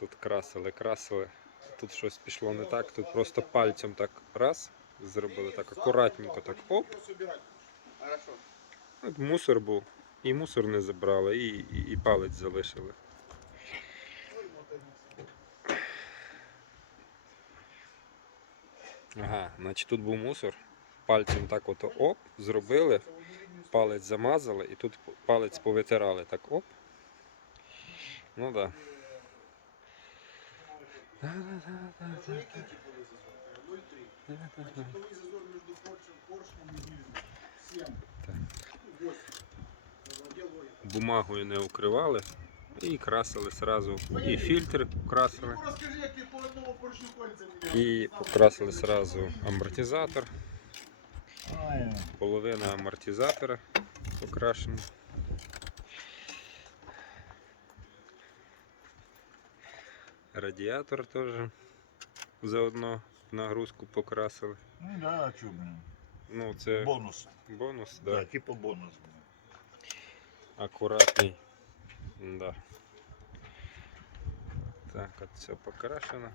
Тут красили, красили. Тут щось пішло не так. Тут просто пальцем так раз зробили так акуратненько, так оп. От мусор був. І мусор не забрали, і, і, і палець залишили. Ага, значить тут був мусор. Пальцем так от оп, зробили, палець замазали і тут палець повитирали. Так оп. Ну так. Да. Бумагою не укривали і красили сразу. І фільтр красили. Ну. І покрасили сразу амортизатор. Половина амортизатора покрашена. Радіатор теж заодно нагрузку покрасили. Ну да, а чо, блин. Ну, це Бонус. бонус, Да, да. типа бонус. Акуратний. Да. Так, от все покрашено.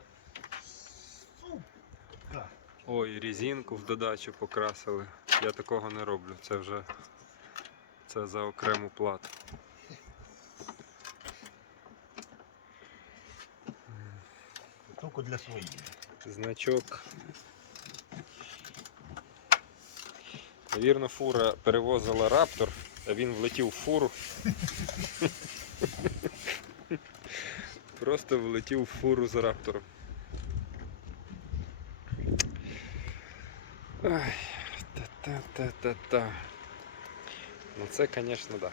Так. Ой, резинку в додачу покрасили. Я такого не роблю. Це вже це за окрему плату. Тільки для своїх. Значок. Вірно, фура перевозила раптор, а він влетів в фуру. Просто влетів в фуру з раптором. Та-та-та-та-та. Ну це, звісно, так. Да.